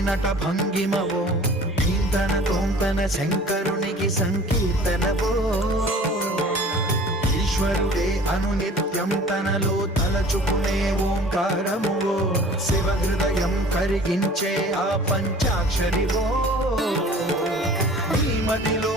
నట భంగిమవో కీర్తన తోంతన శంకరునికి సంకీర్తనవో ఈశ్వరుడే అనునిత్యం తనలో తలచుకునే ఓంకారమువో శివ హృదయం కరిగించే ఆ పంచాక్షరివో ఈ మదిలో